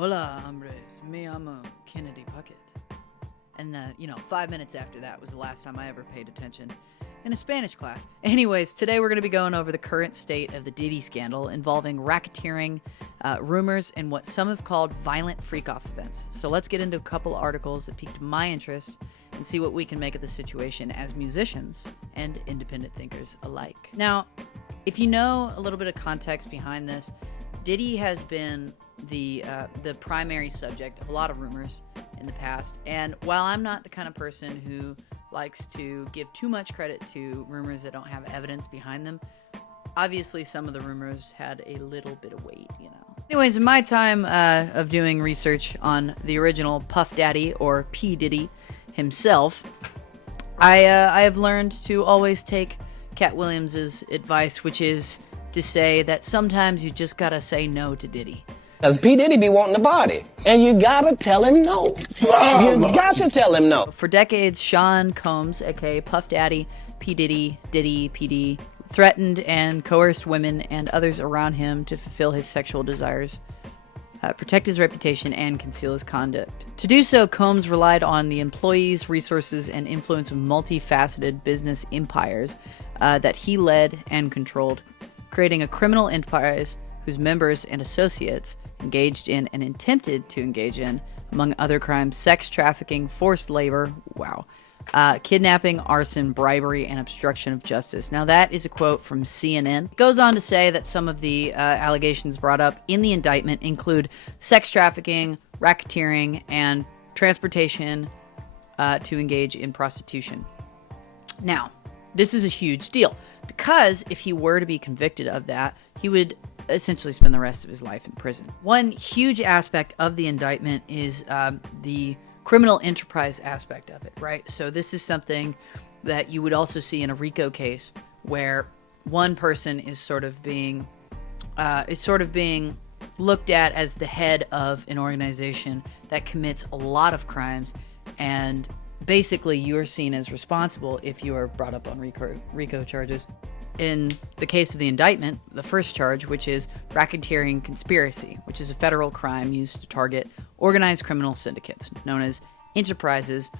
Hola, hombres. Me llamo Kennedy Puckett. And, 5 minutes after that was the last time I ever paid attention in a Spanish class. Anyways, today we're going to be going over the current state of the Diddy scandal involving racketeering, rumors, and what some have called violent freak-off events. So let's get into a couple articles that piqued my interest and see what we can make of the situation as musicians and independent thinkers alike. Now, if you know a little bit of context behind this, Diddy has been the primary subject of a lot of rumors in the past, and while I'm not the kind of person who likes to give too much credit to rumors that don't have evidence behind them, obviously some of the rumors had a little bit of weight, Anyways, in my time of doing research on the original Puff Daddy, or P. Diddy himself, I have learned to always take Cat Williams's advice, which is to say that sometimes you just gotta say no to Diddy. Because P. Diddy be wanting the body, and you gotta tell him no. You got to tell him no. For decades, Sean Combs, aka Puff Daddy, P. Diddy, PD, threatened and coerced women and others around him to fulfill his sexual desires, protect his reputation, and conceal his conduct. To do so, Combs relied on the employees, resources, and influence of multifaceted business empires that he led and controlled, creating a criminal enterprise whose members and associates engaged in and attempted to engage in, among other crimes, sex trafficking, forced labor, kidnapping, arson, bribery, and obstruction of justice. Now that is a quote from CNN. It goes on to say that some of the allegations brought up in the indictment include sex trafficking, racketeering, and transportation to engage in prostitution. Now, this is a huge deal, because if he were to be convicted of that, he would essentially spend the rest of his life in prison. One huge aspect of the indictment is the criminal enterprise aspect of it, right? So this is something that you would also see in a RICO case, where one person is sort of being looked at as the head of an organization that commits a lot of crimes, and basically you are seen as responsible if you are brought up on RICO charges. In the case of the indictment, the first charge, which is racketeering conspiracy, which is a federal crime used to target organized criminal syndicates known as enterprises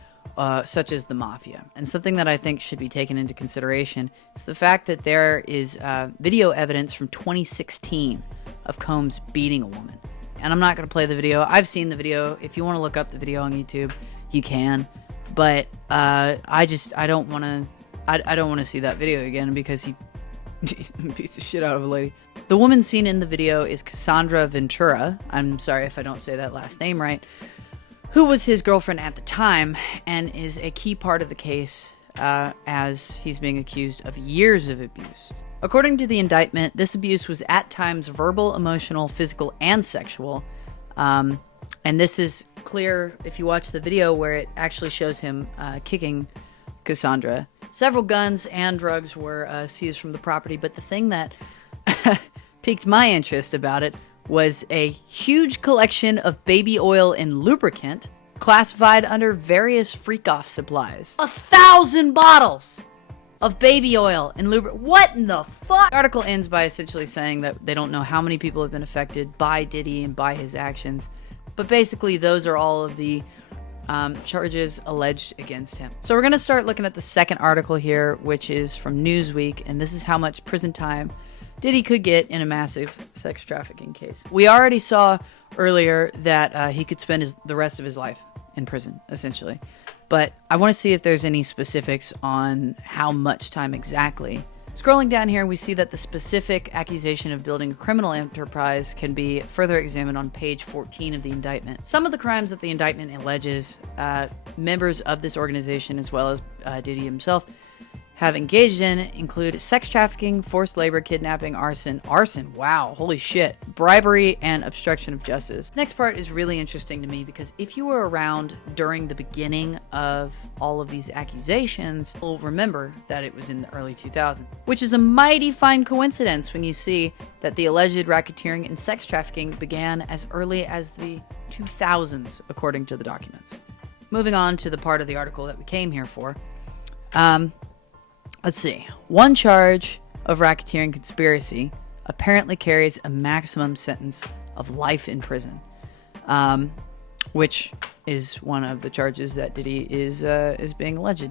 such as the mafia. And something that I think should be taken into consideration is the fact that there is video evidence from 2016 of Combs beating a woman. And I'm not going to play the video. I've seen the video. If you want to look up the video on YouTube, you can. But I don't want to see that video again, because he beats the shit out of a lady. The woman seen in the video is Cassandra Ventura. I'm sorry if I don't say that last name right. Who was his girlfriend at the time and is a key part of the case as he's being accused of years of abuse. According to the indictment, this abuse was at times verbal, emotional, physical, and sexual. And this is clear if you watch the video, where it actually shows him kicking Cassandra. Several guns and drugs were seized from the property, but the thing that piqued my interest about it was a huge collection of baby oil and lubricant classified under various freak-off supplies. 1,000 bottles of baby oil and lubricant. What in the fuck? The article ends by essentially saying that they don't know how many people have been affected by Diddy and by his actions, but basically those are all of the charges alleged against him. So we're going to start looking at the second article here, which is from Newsweek, and this is how much prison time Diddy could get in a massive sex trafficking case. We already saw earlier that he could spend the rest of his life in prison, essentially. But I want to see if there's any specifics on how much time exactly. Scrolling down here, we see that the specific accusation of building a criminal enterprise can be further examined on page 14 of the indictment. Some of the crimes that the indictment alleges members of this organization, as well as Diddy himself, have engaged in include sex trafficking, forced labor, kidnapping, arson, wow, holy shit, bribery, and obstruction of justice. This next part is really interesting to me, because if you were around during the beginning of all of these accusations, you'll remember that it was in the early 2000s, which is a mighty fine coincidence when you see that the alleged racketeering and sex trafficking began as early as the 2000s, according to the documents. Moving on to the part of the article that we came here for. Let's see. One charge of racketeering conspiracy apparently carries a maximum sentence of life in prison. which is one of the charges that Diddy is being alleged.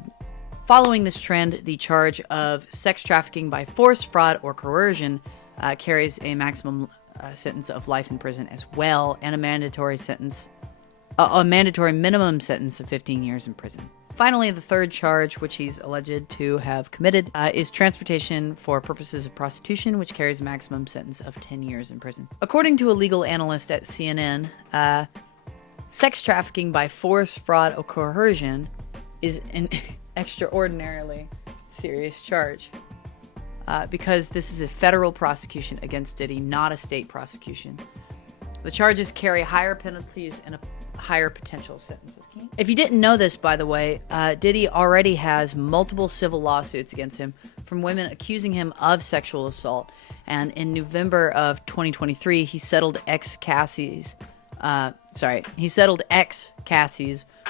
Following this trend, the charge of sex trafficking by force, fraud, or coercion carries a maximum sentence of life in prison as well, and a mandatory minimum sentence of 15 years in prison. Finally, the third charge, which he's alleged to have committed, is transportation for purposes of prostitution, which carries a maximum sentence of 10 years in prison. According to a legal analyst at CNN, sex trafficking by force, fraud, or coercion is an extraordinarily serious charge because this is a federal prosecution against Diddy, not a state prosecution. The charges carry higher penalties and a higher potential sentences. If you didn't know this, by the way, Diddy already has multiple civil lawsuits against him from women accusing him of sexual assault. And in November of 2023, he settled ex-Cassie's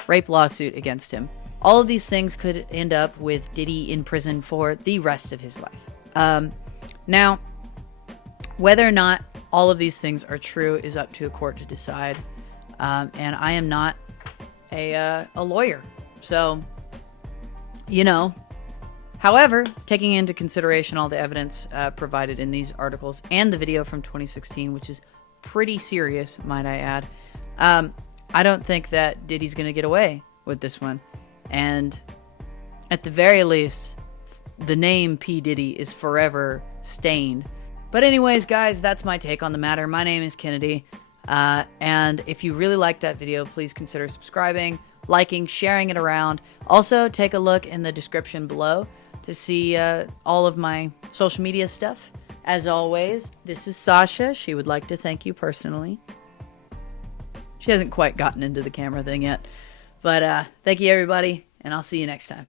rape lawsuit against him. All of these things could end up with Diddy in prison for the rest of his life. Now, whether or not all of these things are true is up to a court to decide. And I am not a lawyer, so, you know. However, taking into consideration all the evidence provided in these articles and the video from 2016, which is pretty serious, might I add, I don't think that Diddy's going to get away with this one. And at the very least, the name P. Diddy is forever stained. But anyways, guys, that's my take on the matter. My name is Kennedy. And if you really liked that video, please consider subscribing, liking, sharing it around. Also, take a look in the description below to see all of my social media stuff. As always, this is Sasha. She would like to thank you personally. She hasn't quite gotten into the camera thing yet. But thank you, everybody, and I'll see you next time.